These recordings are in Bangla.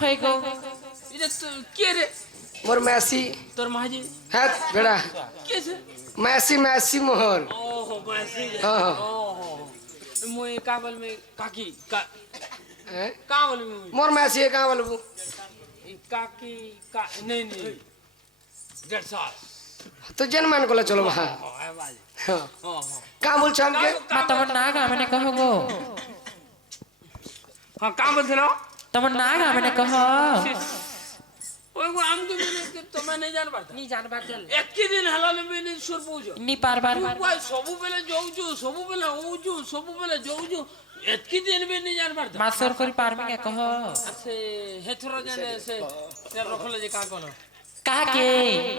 হই গো এটা কে রে মোর মেসি তোর মাঝি হ্যাঁ বেড়া কে সে মেসি মেসি মোহর ओहो मासी हाँ, हाँ। ओहो मुझे काबल में काकी का हैं? काबल में मोर मेसी है कहाँ बोलबू काकी का नहीं नहीं डेढ़ साल तो जन मान को चलो वहाँ हाँ कहाँ बोल हम के মা তোমার না গামনে কহ গো हाँ काम बोलते रहो তোমার না গামনে কহ ओए वो आम तो मैंने तो मैं नहीं जान पाता নি জানবার চল एक ही दिन हलाले में नहीं सुर पूछो নি পারবার भाई सबू पहले सबू पहले जाऊजू एक ही दिन में नहीं जान पाता মাসর করি পারমি না কহ से हेथरो जाने से तेरे रखले जे का कोन কাকে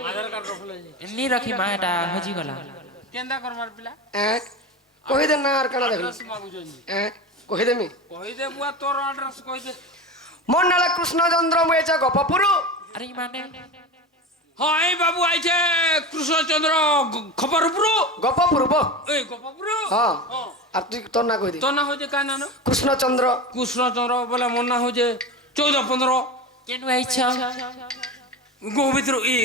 आधार कार्ड रखले जे নি রাখি মা এটা হজি গলা केंदा कर मार पिला हैं कोई दे ना और कना देख एड्रेस मागु जोंजी हैं कोई दे मी कहि दे बुआ तोर एड्रेस कहि दे मोर नाला कृष्णचंद्र मुएचा गपपुरु আরে মানে हां ए बाबू आई छे कृष्णचंद्र खबरपुर गपपुरु बो ए गपपुर हाँ আর তুই তোর না কই দে तो ना हो जे का ना কৃষ্ণচন্দ্র कृष्णचंद्र बोले मन ना हो जे 14 15 কেন আইছ गो भितर ए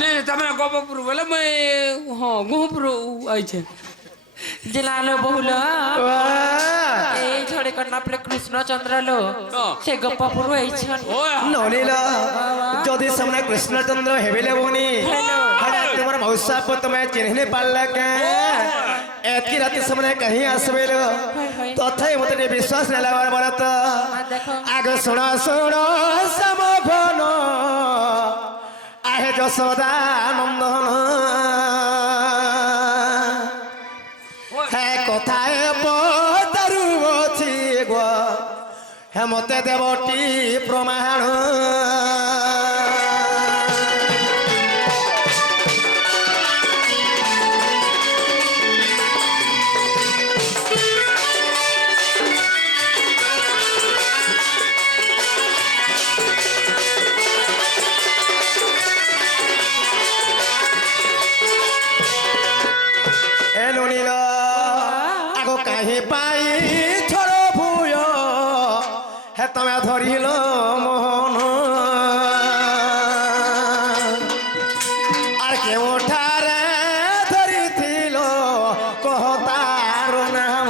नहीं तमे गपपुर बोले मैं हां गोपुर आई छे জেলালো বহুল এই ঝড়ে কন্যা পলে কৃষ্ণচন্দ্র লো সে গপ্পপুর আইছন ओए নলিল যদি সামনে কৃষ্ণচন্দ্র হেবিলে বনি হঠাৎ তোমার মৌসাপ তুমি চিহ্নি পারলে কে এতকি রাতে সামনে কहीं আসবে তথাই মতে টিকে বিশ্বাস নেলা বলত দেখো আগ শুণ শুণ সমঘন আহে যশোদা নন্দন হ্যাঁ কথায় পতারু অছি গো হেমতে দেবটি প্রমাণ এলো নীল আগো কাহি পাই ছড় ভুয় হে তুমি ধরিল মোহন আর কেউঠারে ধরিছিল কহতার নাম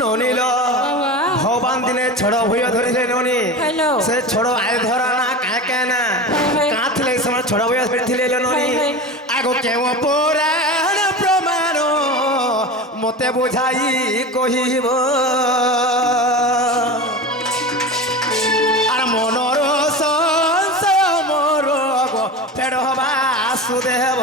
ননিল ভগবান দিনে ছড় ভুয় ধরিলে ননি হ্যালো সে ছড় আয় ধরা না কাকে না কাঁথলে সময় ছড় ভুয় ধরিলে ননি আগো কেউ পুরাণ প্রমাণ মতে বুঝাই কহিব আর মনর সংশয় মোর ফের হবা সুদেব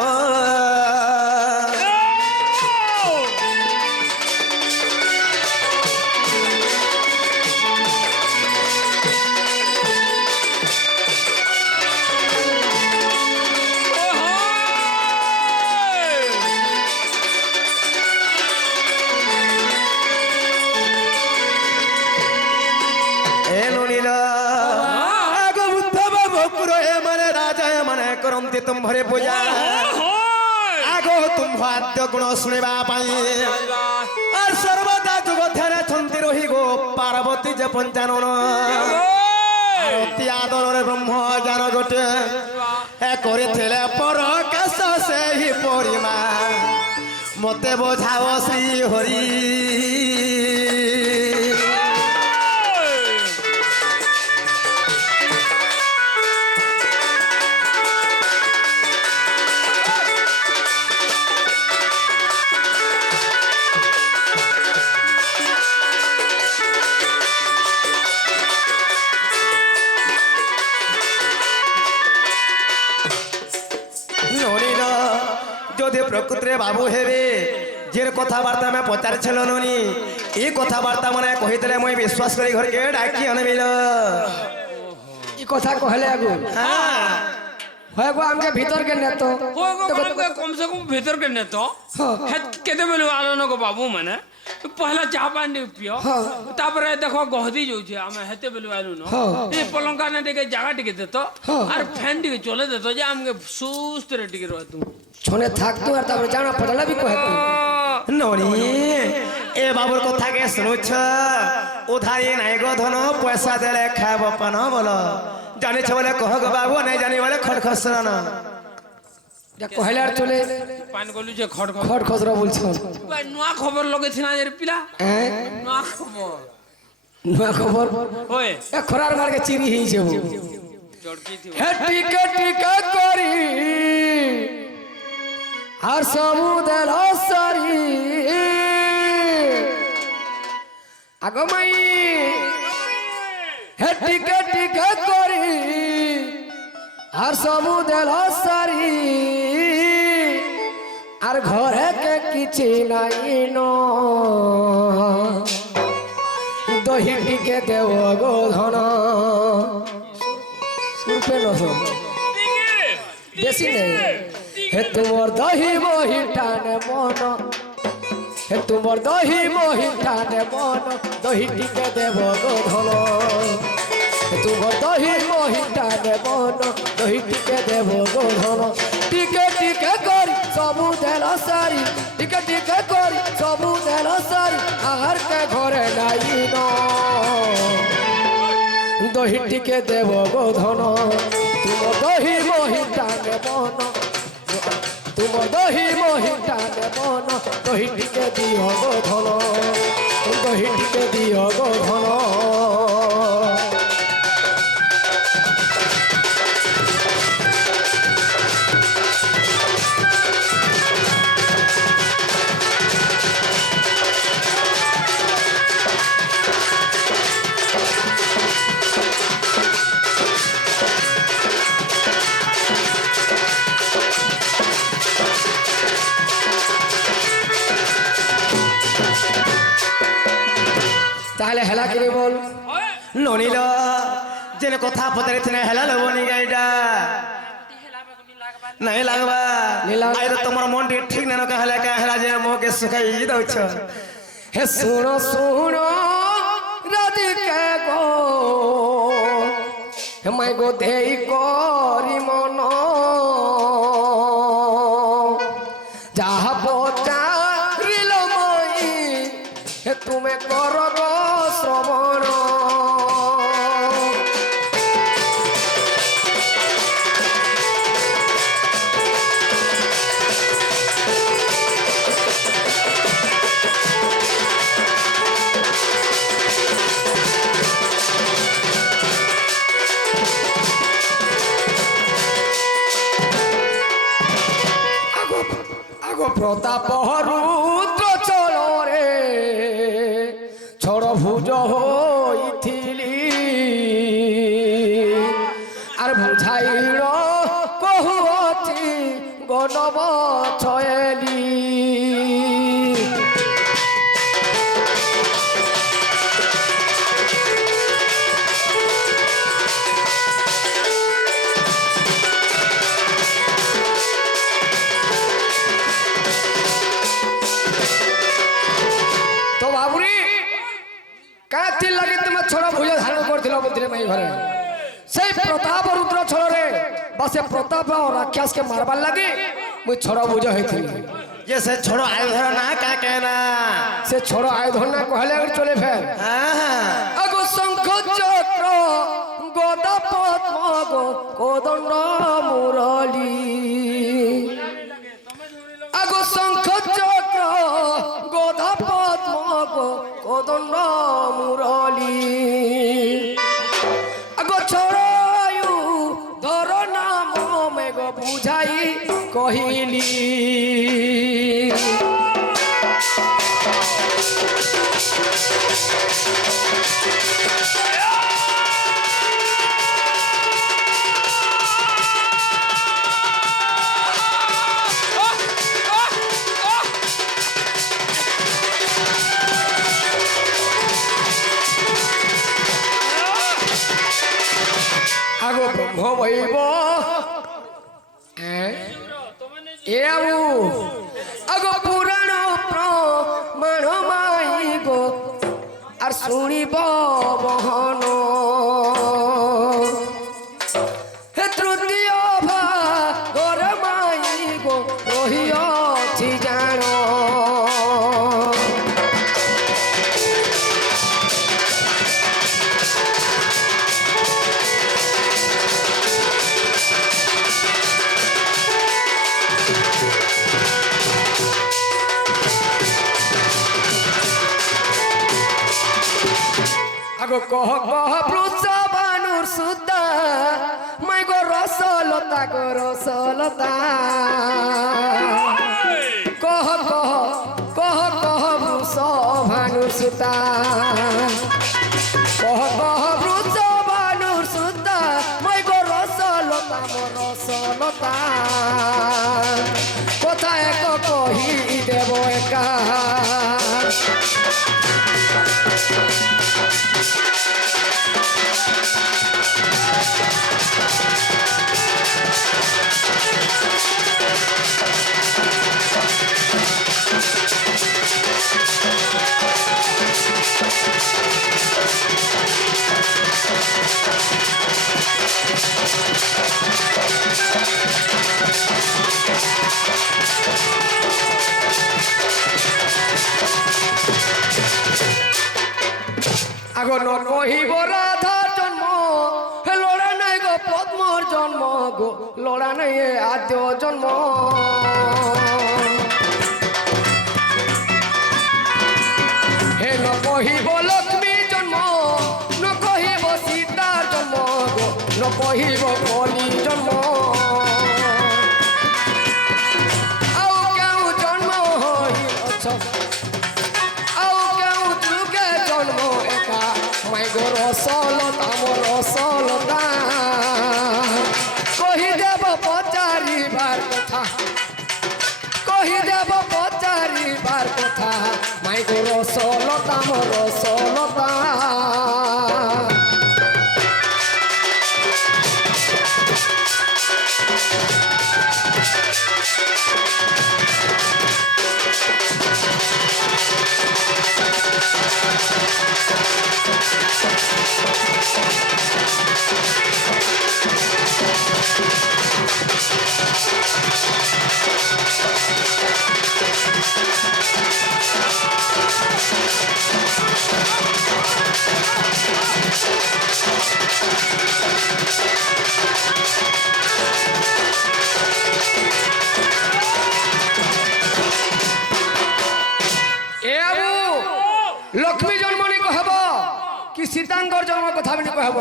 करती तुम्हारे पूजा आगो तुम वाद्य गुण शुणा और सर्वदा जुग ध्यान छंती रही गो पार्वती जे पंचानन अति आदर ब्रह्म ज्ञान गोटे करे परकाश से ही परिमा मते बोझाओ श्री हरि যদি প্রকৃতিরে বাবু হেবে যে কথাবার্তা আমি পচারিছিল ননি এই কথাবার্তা মানে কহিলে মুই বিশ্বাস করি ঘরকে ডাকি আনবিল ই কথা কহলে আগু হ্যাঁ হয় গো আমাকে ভিতর কে নে তো हो गो हमके कम से कम भीतर के ने तो हे केते बेलु आलो न को बाबू माने पहला चाह पानी पियो तापरे देखो गहदी जो छे हम हेते बेलु आलु न ए पलंका ने टिके जागा टिके दे तो और फैन टिके चले दे तो जे हमके सुस्त रे टिके रह तू छोने থাক তো আর তারপরে জানা পড়লা বি কহে তো ননি এ বাবুর কথা কে শুনুছ উধারি নাই গো ধন পয়সা দেলে খাব পান বল জানিছ বলে কহ গো বাবু নাই জানি বলে খড়খসরান যা কহেলা আর চলে पान गोलु जे खड़ खड़ খট খসরা বলছ भाई नुआ खबर लगे थिना जे पिला হ্যাঁ नुआ खबर নয়া খবর ओए এ খরার মার্কে চিনি হই যাব चढ़की थी হে টিকে টিকে করি আর সবু দেল সারি আগো মাই হে টিকে টিকে করি আর সবু দেল সারি আর ঘরে কে কিছু নাই ন দহি টিকে দেব গো ধন সুরপে নসন বেশি নেই হে তোমার দহি মহি টানে মন হে তোমার দহি মহি টানে মন দহি টিকে দেব গো ধন হে তোমার দহি মহি টানে মন দহি টিকে দেব গো ধন টিকে টিকে করি সবু দেল সারি টিকে টিকে করি সবু দেল সারি আর কে ঘরে নাই ন দহি টিকে দেব গো ধন তুম দহি মহি টানে মন তুম দহি মহি টানে মন দহি টিকে দিও গো ধন দহি টিকে দিও গো ধন তাহলে হেলা কিনে বল ননিল যেনে কথা পতারে থিনা হেলা লবনি গাইডা নাই লাগবা আই তো তোমার মন ঠিক না হেলা কা হেলা যে মোকে সুখাই দউছ হে শুনো শুনো রাধিকে গো হে মাই গো দেই করি মন যাহা পচারিল মই হে তুমি কর গো শ্রবণ আগো প্রতাপ রুদ্র চলরে ছড় ভুজ হইথিলি আর বুঝাইল কহুছি গণব ছয়েলি তো বাবুরি কাতি লাগে তুমি ছড়া ভুলে ধারণ করছিল বুঝলে মাই ঘরে সেই প্রতাপ রুদ্র ছড়রে বা সে প্রতাপ রাক্ষসকে মারবার লাগে মুই ছড়া বুঝ হইছিল যে সে ছোড় আয় ধর না কা কেনা সে ছড় আয় ধর না কহলে আর চলে ফের হ্যাঁ আগো শঙ্খ চক্র গদা পদ্ম গো কোদণ্ড মুরলী আগো শঙ্খ চক্র গদা পদ্ম গো কোদণ্ড মুরলী আগো ছড়ায়ু ধর নাম মেঘ বুঝাই কহিলি আগো ব্রহ্ম বৈব এও আগো পুরাণ প্রমাণ মাইব আর শুনিব বহন হে তৃতীয় ভাগর মাইব রহিଅଛି জাণ আগো কহ কহ বৃষবানুর সুতা মাই গো রসলতা কহ কহ কহ কহ বৃষবানুর সুতা কহ কহ বৃষবানুর সুতা মাই গো রসলতা কথা এক কহি দেব একা আগো ন কহিব রাধার জন্ম হে লড়া নাই গো পদ্মর জন্ম গো লড়া নাই এ আদ্য জন্ম হে ন কহিব লক্ষ্মী জন্ম ন কহিব সীতার জন্ম গো ন কহিব কলি জন্ম আও কেউ জন্ম হইছ জন্ম একা মাই গো রসলতা মোর রসলতা কহি দেব পচারিবার কথা কহি দেব পচারিবার কথা মাই গো রসলতা মোর রসলতা লক্ষ্মী জন্ম নি কহব কি সীতাঙ্গর জন্ম কথা বলি কহব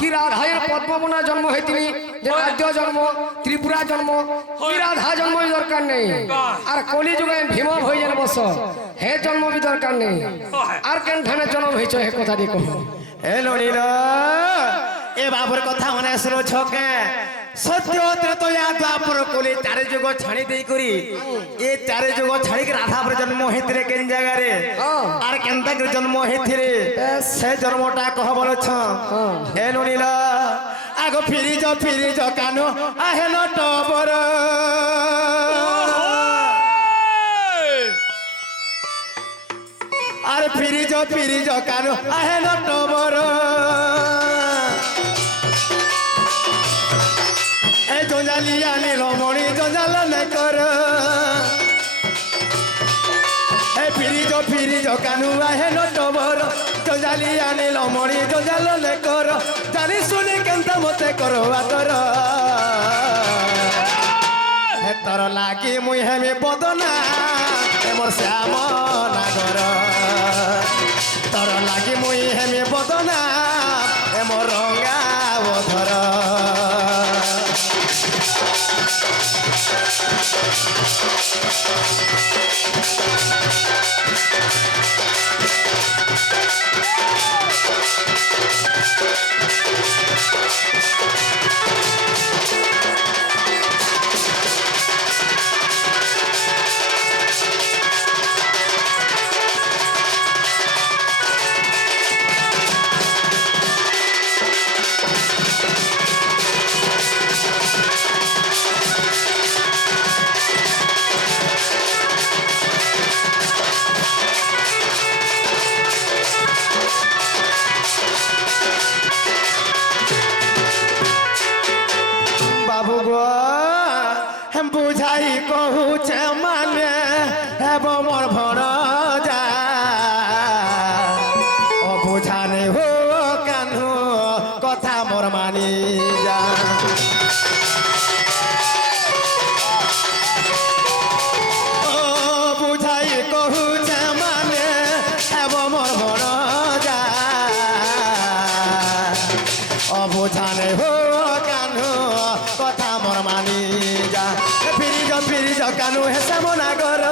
কি রাধায়ের পদ্মবনা জন্ম হইতিনি যে আদ্য জন্ম ত্রিপুরা জন্ম কি রাধা জন্ম দরকার নেই আর কলি যুগে ভীম হইয়েন বস হে জন্ম বি দরকার নেই আর কেন ধানে জন্ম হইছ হে কথা দি কহ হেলো নীল এ বাবুর কথা মনে শুনুছ কে সত্য ত্রেতয়া দ্বাপর কলি চারি যুগ ছাড়ি দেই করি এ চারি যুগ ছাড়ি রাধা পর জন্ম হইতিরে কেন জায়গারে আর কেনতা করে জন্ম হইতিরে সে জন্মটা কহ বলছ হেলো নীল আগো ফিরি য কানো আহেন টবর আর ফিরি য কানো আহেন টবর জঞ্জালিয়া নীলমণি জঞ্জাল নে কর এ ফিরি য কানু আহে নটবর জঞ্জালিয়া নীলমণি জঞ্জাল নে কর জানি শুনি কেনতা মতে করো আদর হে তর লাগি মুই হেমি বদনা এ মোর শ্যাম নাগর তর লাগি মুই হেমি বদনা এ মোর রঙা বধর হেব মোর ভরজা ও বুঝানে হো কানু কথা মোর মানি যা ও বুঝাই কহুছে মানে হেব মোর ভরজা ও বুঝানে হো কানু কথা মোর মানি যা ফিরি যা কানু হেসে মনা কর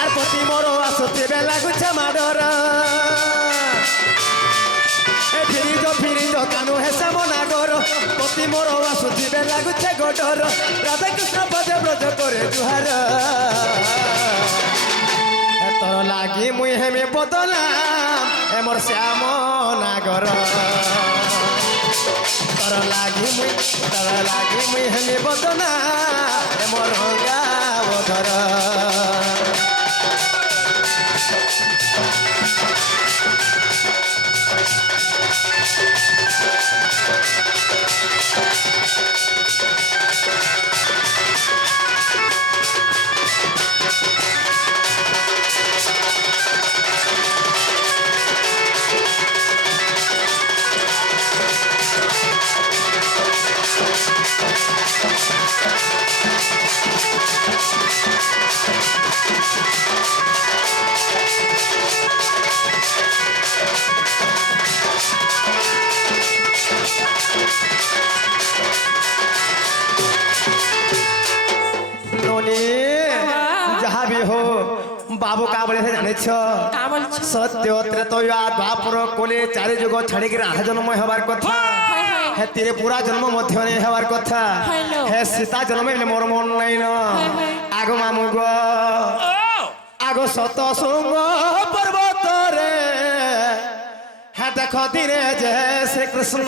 আর পতি মোর আসতে বেলা গুছে মাডর ফিরি যা কানু হেসে মনা কর পতি মোর আসতে বেলা গুছে গডর রাধা কৃষ্ণ পদে ব্রজ করে জুহার তোর লাগি মুই হেমে বদলাম এ মোর শ্যাম নাগর তোর লাগি মুই হেমে বদনা এ মোর রঙা বধর नोनी जहाँ भी हो बाबू का बोले थे जाने छो का বলছ सत्य त्रेतया द्वापर कोले चारि जुग छाड़ी के आठ जन्म हबार कथा हे तेरे पूरा जन्म मध्य नहीं हबार कथा हेलो। हे सीता जन्म में मोर मन नहीं न आगो मामू गो आगो सत सुंग पर्वत रे हे देखो धीरे जय श्री कृष्ण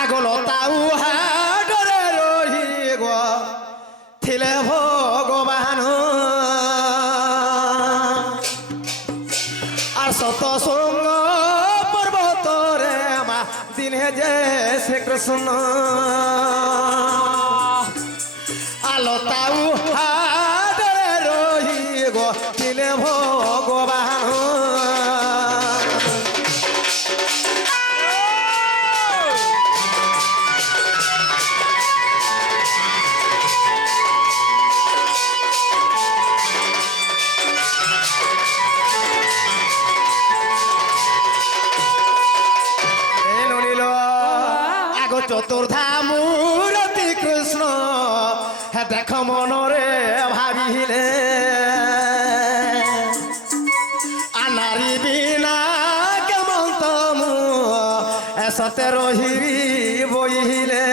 आगो लताऊ हाडरे रही गो थिले भगवान আর শত সঙ্গ পর্বত রে মা দিনে যে শ্রীকৃষ্ণ আলো তাউ হাডরে রহি গো দিলে ভগবান চতুর্ধা মূরতি কৃষ্ণ দেখ মনরে ভাবিলে আনারি বিনা কেমন তমু এসতে রহিবি বইলে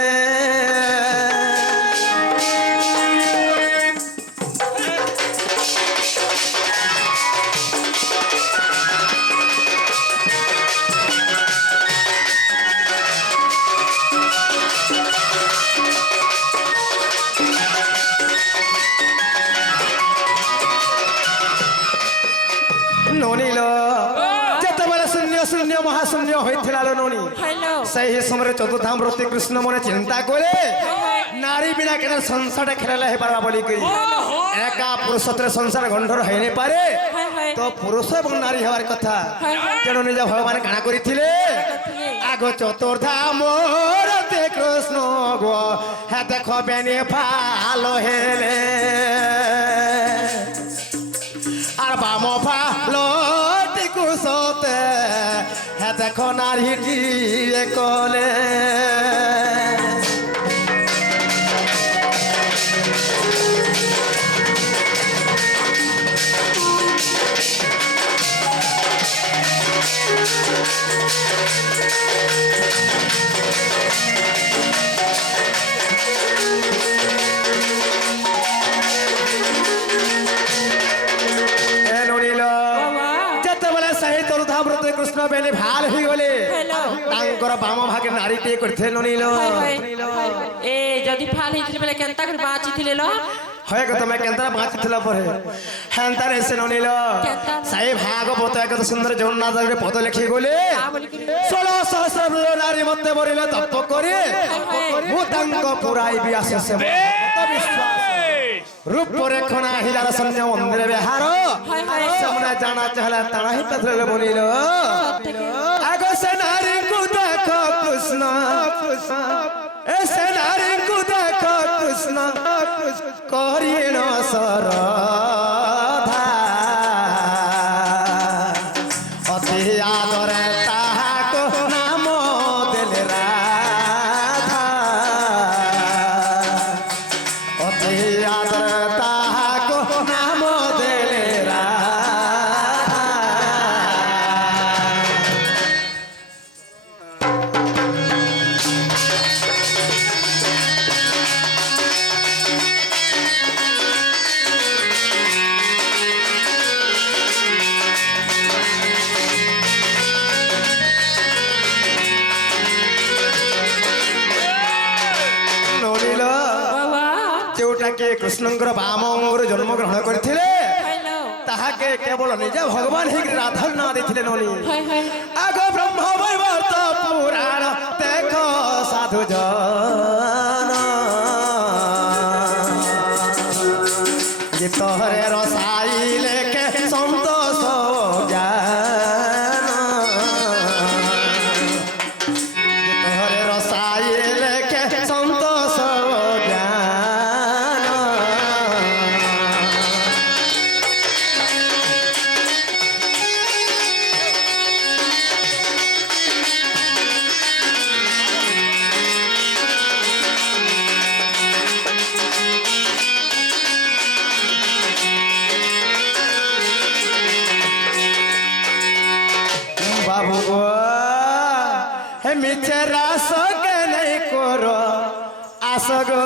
ননিল যেতবেলে শূন্য শূন্য মহাশূন্য হয়েছিল ননি হ্যালো সেই সময় চতুর্ধামূর্তি কৃষ্ণ মনে চিন্তা করে নারী বিনা কেন সংসারটা খেলা হয়ে পারবা বলি করি একা পুরুষত্বের সংসার গন্ডর হয়ে পারে তো পুরুষ এবং নারী হওয়ার কথা তেণু নিজ ভগবান কাଣା করিଥିଲେ আগ চতুর্ধামূর্তি কৃষ্ণ গো হ্যাঁ দেখ বেনে ভালো হেলে আর বাম ভালো টিকুসতে হ্যাঁ দেখো নারীটি কলে কৃষ্ণ বেলে ভাল হয়ে গলে তাঙ্কর বাম ভাগে নারীটিয়ে করতে ননিল এ যদি ফাল হইছিল বেলে কেনতা করে বাঁচিଥିଲେ লো হয় গো তুমি কেন্দ্র বাঁচিছিল পরে হ্যান্তারে এসে ননিল সাই ভাগবত এক সুন্দর জগন্নাথের পদ লেখি গলে 16 সহস্র নারী মধ্যে বলিলে তপ করে ମୁଁ ତାଙ୍କ ପୁରାଇବି ଆଶିଷ ବିଶ୍ୱାସ রূপ রেখনা হিলার সৈন্য মন্দিরে বিহার সামনে জানা চাহলা তারা হি পত্রে বলিল আগ সে নারী কু দেখো কৃষ্ণ এ সে নারী কু দেখো কৃষ্ণ করিণ সরধা অতি আদরে তাহাকো নাম দেলে রাধা অতি আদরে তাহাকো নাম দেলে রাধা নলিল বাবা ଯେଉଁଟାକି କୃଷ୍ଣଙ୍କର ବାମ ଅଙ୍ଗରୁ ଜନ୍ମଗ୍ରହଣ କରିଥିଲେ হ্যালো ତାହାକେ କେବଳ ନିଜ ଭଗବାନ ହେଇକି ରାଧା ନାଁ ଦେଇଥିଲେ ନନି হাই ହାଇ ଆଗ ବ୍ରହ୍ମ ବୈବର୍ତ ପୁରାଣ ଦେଖ ସାଧୁ ଜନ ଗୀତରେ ରସାଇ ଲେଖେ ସନ୍ତୋଷ ଜ୍ଞାନ গীତରେ রসাই লেখে সন্তোষ জ্ঞান বাবু গো হে মিছে রাস কে নেই কর আস গো